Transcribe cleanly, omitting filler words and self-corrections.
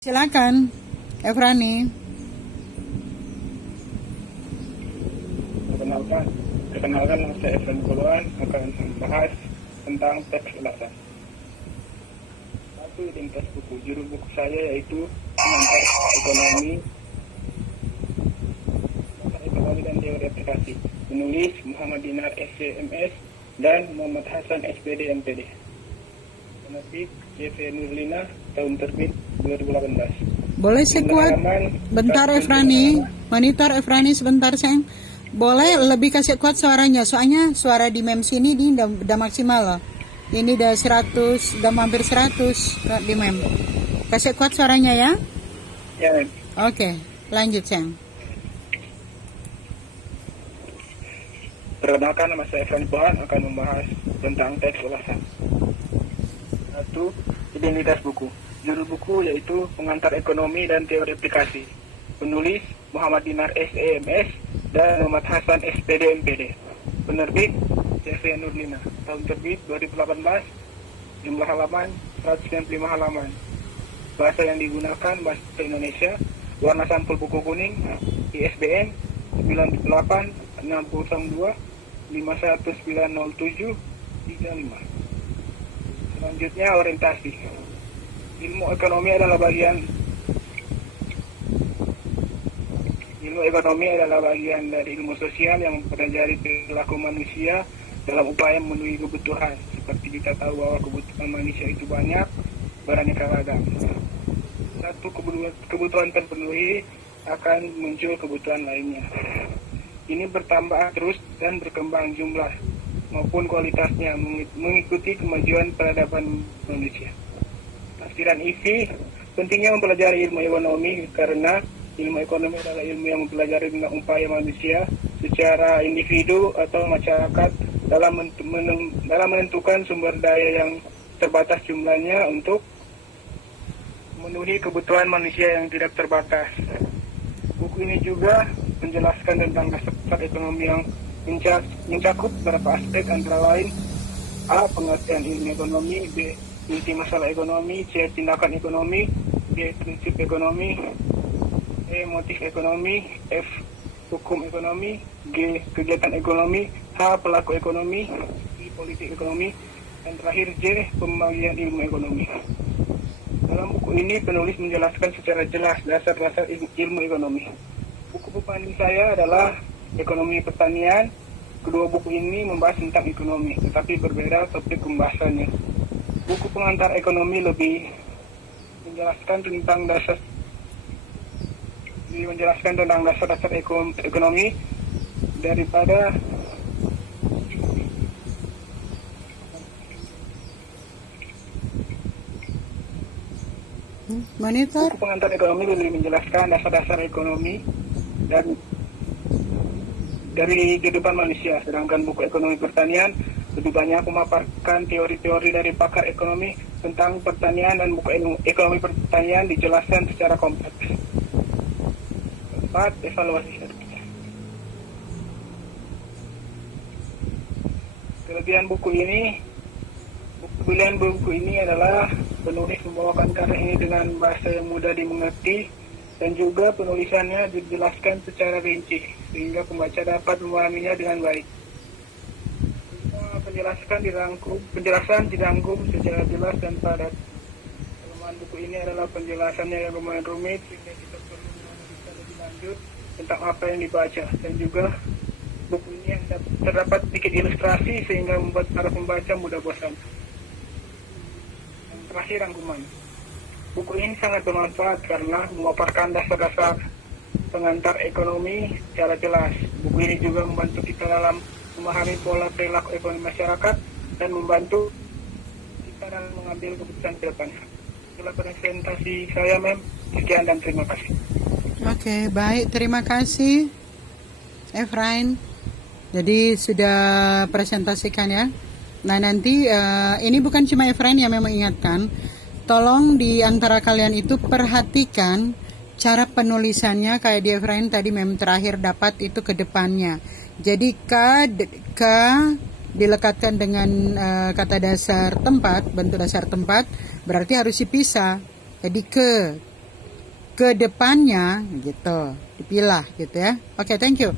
Silakan, Efrani. Perkenalkan, saya Efrani Puluhan akan membahas tentang teks ulasan. Satu, identitas buku. Judul buku saya yaitu Pengantar Ekonomi dan Teori Aplikasi. Penulis Muhammad Dinar SCMS dan Muhammad Hasan SPD MPD. Penerbit CV Nurlina, tahun terbit 2018. Boleh sekuat bentar Efrani, monitor Efrani sebentar sayang. Boleh lebih kasih kuat suaranya, soalnya suara di MEMS ini udah maksimal loh. Ini udah 100, udah hampir 100 di MEM. Kasih kuat suaranya ya. Ya. Oke, lanjut sayang. Perkenalkan, nama saya Efrani Puluhan akan membahas tentang teks ulasan. Satu, identitas buku. Judul buku yaitu Pengantar Ekonomi dan Teori Aplikasi. Penulis Muhammad Dinar SCMS dan Muhammad Hasan SPD MPD. Penerbit CV Nurlina, tahun terbit 2018. Jumlah halaman 195 halaman. Bahasa yang digunakan bahasa Indonesia. Warna sampul buku kuning. ISBN 986002 51907 35. Selanjutnya orientasi. Ilmu ekonomi adalah bagian dari ilmu sosial yang mempelajari perilaku manusia dalam upaya memenuhi kebutuhan. Seperti kita tahu bahwa kebutuhan manusia itu banyak, beraneka ragam. Satu kebutuhan terpenuhi akan muncul kebutuhan lainnya. Ini bertambah terus dan berkembang jumlah maupun kualitasnya mengikuti kemajuan peradaban manusia. Tafsiran isi, pentingnya mempelajari ilmu ekonomi karena ilmu ekonomi adalah ilmu yang mempelajari tentang upaya manusia secara individu atau masyarakat dalam menentukan sumber daya yang terbatas jumlahnya untuk memenuhi kebutuhan manusia yang tidak terbatas. Buku ini juga menjelaskan tentang dasar ekonomi yang mencakup beberapa aspek antara lain: A. Pengertian ilmu ekonomi, B. Inti masalah ekonomi, C. Tindakan ekonomi, D. Prinsip ekonomi, E. Motif ekonomi, F. Hukum ekonomi, G. Kegiatan ekonomi, H. Pelaku ekonomi, I. Politik ekonomi, dan terakhir J. Pembagian ilmu ekonomi. Dalam buku ini penulis menjelaskan secara jelas dasar-dasar ilmu ekonomi. Buku pemain saya adalah Ekonomi Pertanian. Kedua buku ini membahas tentang ekonomi, tetapi berbeda topik pembahasannya. Buku Pengantar Ekonomi lebih menjelaskan tentang dasar-dasar ekonomi daripada Monitor. Buku Pengantar Ekonomi lebih menjelaskan dasar-dasar ekonomi dan dari kehidupan manusia, sedangkan buku Ekonomi Pertanian lebih banyak memaparkan teori-teori dari pakar ekonomi tentang pertanian, dan buku Ekonomi Pertanian dijelaskan secara kompleks. Keempat, evaluasi sertifikat. Kelebihan buku ini adalah penulis membawakan karya ini dengan bahasa yang mudah dimengerti, dan juga penulisannya dijelaskan secara rinci sehingga pembaca dapat memahaminya dengan baik. Penjelasan dirangkum secara jelas dan padat. Kelemahan buku ini adalah penjelasannya yang lumayan rumit sehingga kita perlu menganalisa lebih lanjut tentang apa yang dibaca, dan juga buku ini yang terdapat sedikit ilustrasi sehingga membuat para pembaca mudah bosan. Yang terakhir, rangkuman. Buku ini sangat bermanfaat karena memaparkan dasar-dasar pengantar ekonomi secara jelas. Buku ini juga membantu kita dalam memahami pola perilaku ekonomi masyarakat dan membantu kita dalam mengambil keputusan ke depannya. Itulah presentasi saya, Mem. Sekian dan terima kasih. Oke, baik. Terima kasih, Efrain. Jadi sudah presentasikan ya. Nah nanti ini bukan cuma Efrain yang memang ingatkan. Tolong di antara kalian itu perhatikan cara penulisannya kayak di Efrain tadi memang terakhir dapat itu ke depannya. Jadi K dilekatkan dengan kata dasar tempat, bentuk dasar tempat, berarti harus dipisah. Jadi ke depannya gitu, dipilah gitu ya. Oke, thank you.